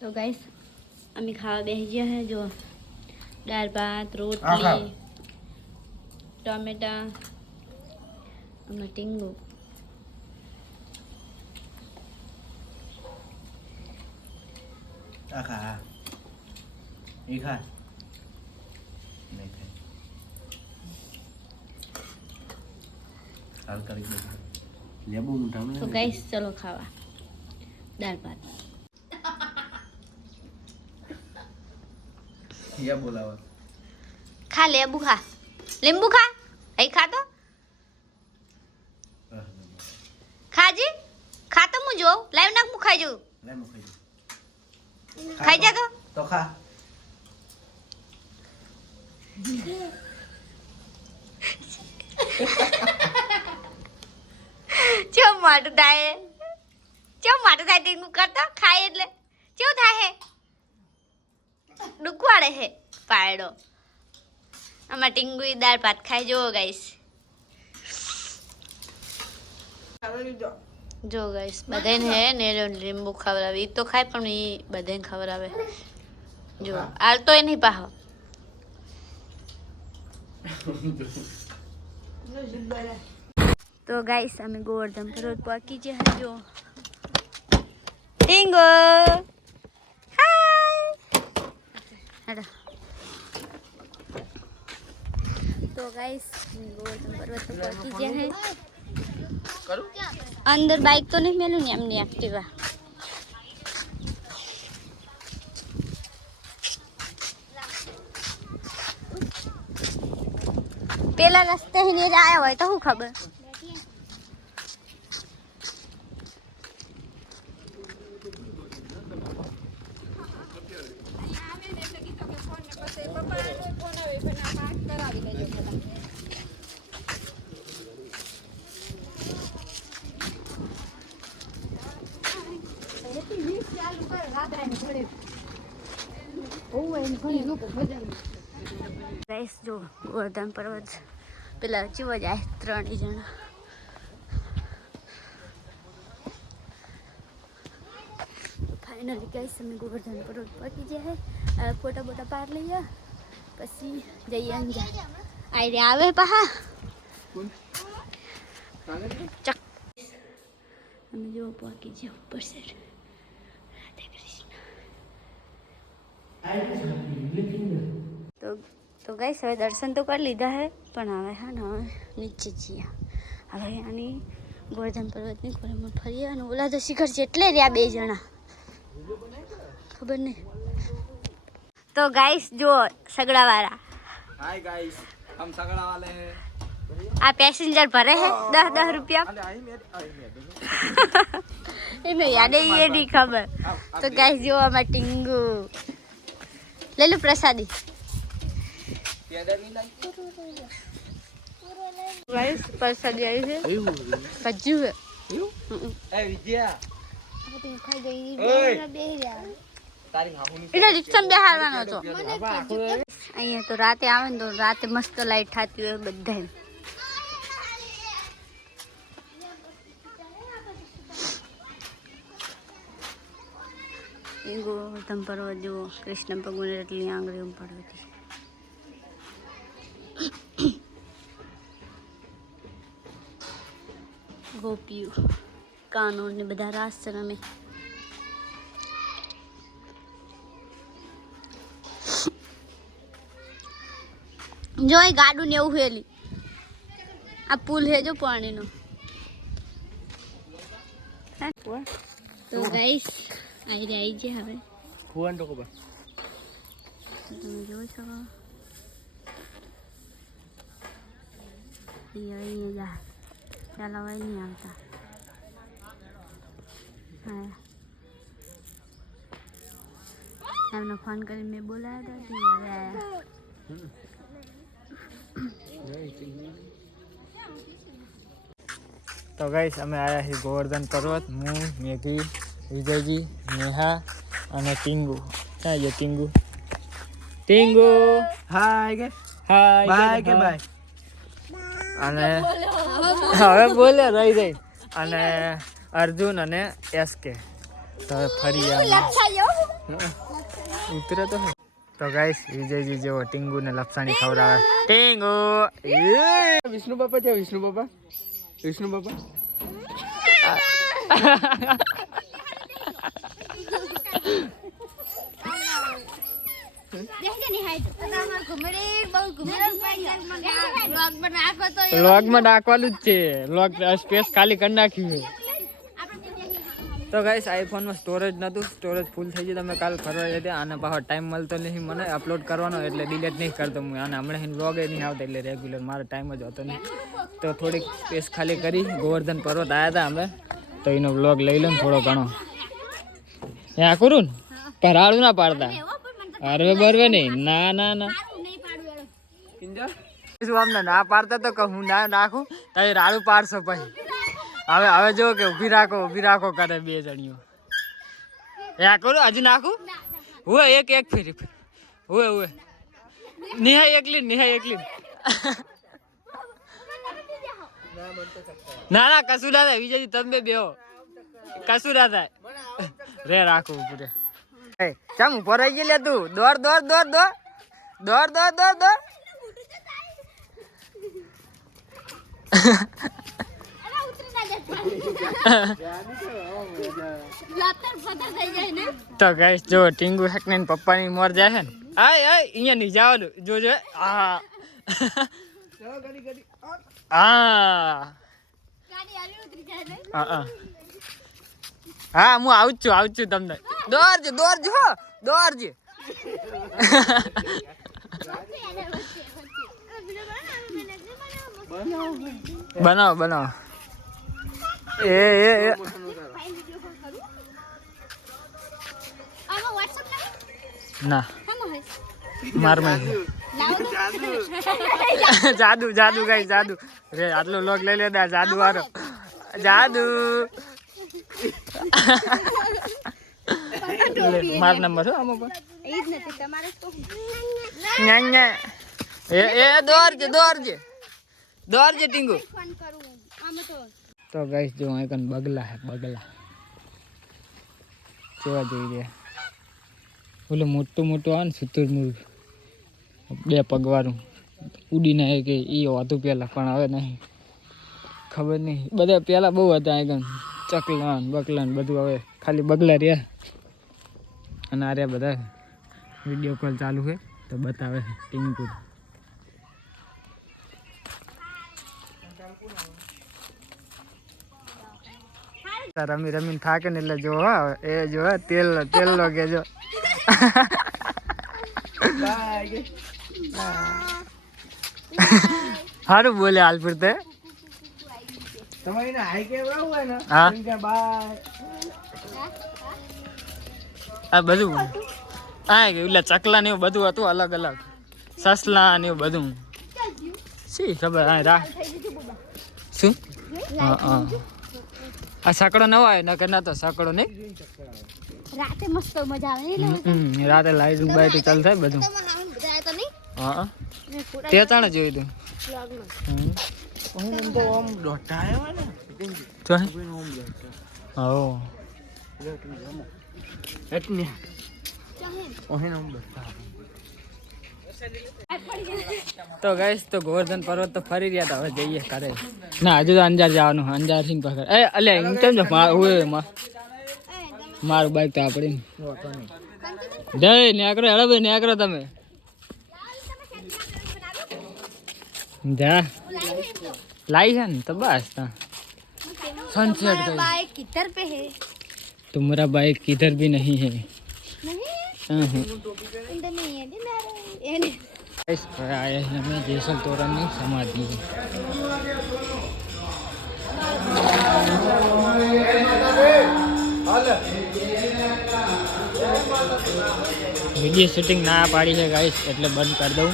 તો ગાઈસ અમે ખાવા બેસી ગયા હે જો દાળ ભાત રોટલી ટમેટા અને ટીંગુ ખા એ ખા નહીં ખાય હાલ કરી દે લેબુ તો ગાઈસ ચલો ખાવા દાળ ભાત યા બોલાવા ખા લેબુ ખા લીંબુ ખા અહીં ખા તો ખાજી ખા તો હું જો લાઈવ નાખ હું ખાઈ જઉં લે મુ ખાઈ ખાઈ જા તો ખા ચમ માટું થાય ટીંગુ કરતો ખાય એટલે કેવું થાય હે ડુકવાડે હે પાયડો આમાં ટીંગુ દાળ ભાત ખાઈ જુઓ ગાઈસ જો ગાઈસ બધાને હે ને લીંબુ ખવડાવે ઈ તો ખાય પણ ઈ બધાને ખવડાવે જો આલ તો એ નહીં પાહો તો ગાઈસ અમે ગોવર્ધન પર્વત પહોંચી ગયા જો ટીંગુ હાય હેડો તો गाइस गोवर्धन पर्वत पर पहुंची गए हैं अंदर बाइक तो नहीं मिलू ने हमने एक्टिवा पेला रास्ते ही नहीं आया हुआ तो हूँ खबर गाइस जो गोवर्धन पर्वत पेला चीव जाए 3 जण फाइनली गाइस અમે गोवर्धन पर्वत पहुंची गया है फोटा बोटा पार लिया પછી જઈએ અંજા આઈ રે આવે પહા ચક અમે જો પહોંચી ગયા ઉપર से राधे कृष्ण तो गाइस હવે દર્શન તો કરી લીધા હે પણ હવે હા ને નીચે છીએ હવે આની ગોવર્ધન પર્વતની કોરેમાં ફરીએ અને ઓલા તો શિખર છે એટલે રહ્યા 2 જણા ખબર નહીં तो गाइस जो सगड़ा वाला हाय गाइस हम सगड़ा वाले हैं आ पैसेंजर भरे हैं 10-10 रुपया इन्हें याद है ये नहीं खबर तो गाइस जो हमारा टिंगू ले लो प्रसादी गाइस प्रसादी आई है कज्जू है ए विजया खाई गई એટલે રિક્ષા બેહાડવાનો હતો અહીંયા તો રાતે આવે ને તો રાતે મસ્ત લાઈટ થતી હોય બધા ગોવર્ધન પર્વત જુઓ કૃષ્ણ ભગવાન એટલી આંગળીઓ પડતી ગોપીઓ કાનો ને બધા રાસ છે રમે जो ये गाडू ने उहेली आ पुल है जो पानी नो तो गाइस आई जे हवे खुआन तो को तुम जो छो ये जा चलो वही नहीं आता हां हमने फोन कर मैं बोलाया था कि आया तो गाइस અમે આયા છીએ ગોવર્ધન પર્વત હું મેઘી વિજયજી નેહા અને ટીંગુ ક્યાં છે ટીંગુ ટીંગુ हाय के હાય बाय के बाय અને હવે બોલે રહી ગઈ અને અર્જુન અને એસકે તો ફરી ઉતરે તો તો ગાઈસ વિજયજી જેવો ટીંગુ ને લપસાણી ખવડાવે ટીંગુ વિષ્ણુ બાપા છે વિષ્ણુ બાપા વ્લોગ માં નાખવાનું જ છે વ્લોગ સ્પેસ ખાલી કરી નાખ્યું છે તો ગાઈસ આઈફોનમાં સ્ટોરેજ નહોતું સ્ટોરેજ ફૂલ થઈ ગયું તમે કાલ ફરવા જતા આને પાછો ટાઈમ મળતો નહીં મને અપલોડ કરવાનો એટલે ડિલીટ નહીં કરતો હું અને હમણાં વ્લોગ નહીં આવતા એટલે રેગ્યુલર મારો ટાઈમ જ હોતો નહીં તો થોડીક સ્પેસ ખાલી કરી ગોવર્ધન પર્વત આવ્યા હતા અમે તો એનો વ્લોગ લઈ લો ને થોડો ઘણો ત્યાં કરું ને પણ રાડું ના પાડતા અરવે બરવે નહીં ના ના ના શું અમને ના પાડતા તો હું ના નાખું તો રાડું પાડશો પછી હવે જો કે ઊભી રાખો કરે બે જણીઓ યા કરું હજી નાખું હું એક ફેરી હું નિહાય એકલી ના કશું ના થાય વિજયજી તમે બેહો કશું ના થાય રે રાખું પૂરે ચમ ઉપર આવી ગઈ લે તું દોડ તો ગાઈસ જો ટીંગુ હેકને પપ્પાની મોર જાય છે ને અહીંયા નહીં જવાનું જોજો હા હું આવું જ છું તમને દોરજો બનાવો એ ના માર જાદુ ગાઈ જાદુ રે આટલો લોક લઈ લેતા જાદુ વાળો જાદુ માર નંબર છો આમાં પણ એ દોરજે ટીંગુ તો ગાઈસ જો અહીં બગલા કેવા જોઈ રહ્યા ઓલું મોટું આવે ને સુતુરનું 2 પગવાળું ઉડીને આવે કે એ હતું પહેલાં પણ હવે નહીં ખબર નહીં બધા પહેલાં બહુ હતા અહીં ચકલા બકલા બધું હવે ખાલી બગલા રહ્યા અને આ રહ્યા બધા વિડીયો કોલ ચાલુ છે તો બતાવે ટીંકુ રમીને થાકે ને એટલે જો એ જો તેલ લો કે જો સારું બોલે હાલ પૂરતે આ બધું હા એટલે ચકલા ને એવું બધું હતું અલગ સસલા ને એવું બધું શી ખબર હા રા શું હા આ સાકડો નવો આવ્યો નકર ના તો સાકડો નહીં રાતે મસ્ત મજા આવે રાતે લાઈટ બાઈટ ચાલ થાય બધું હા તે તાણે જોયું તો ગાઈસ તો ગોવર્ધન પર્વત તો ફરી રહ્યા હતા હવે જઈએ કરે ના હજુ તો અંજાર જવાનું અંજાર થી પકડ અલે કેમ છે મારું બાઈક તો આપણે જય નેકરો હેડો ભાઈ નેકરો તમે જા लाई है ना तो बस सनसेट बाइक किधर पे है? तुम्हारा बाइक किधर भी नहीं है। आए हमें जैसल तोरण में समाधि वीडियो शूटिंग ना पाड़ी है गाइस એટલે બંધ कर दूं।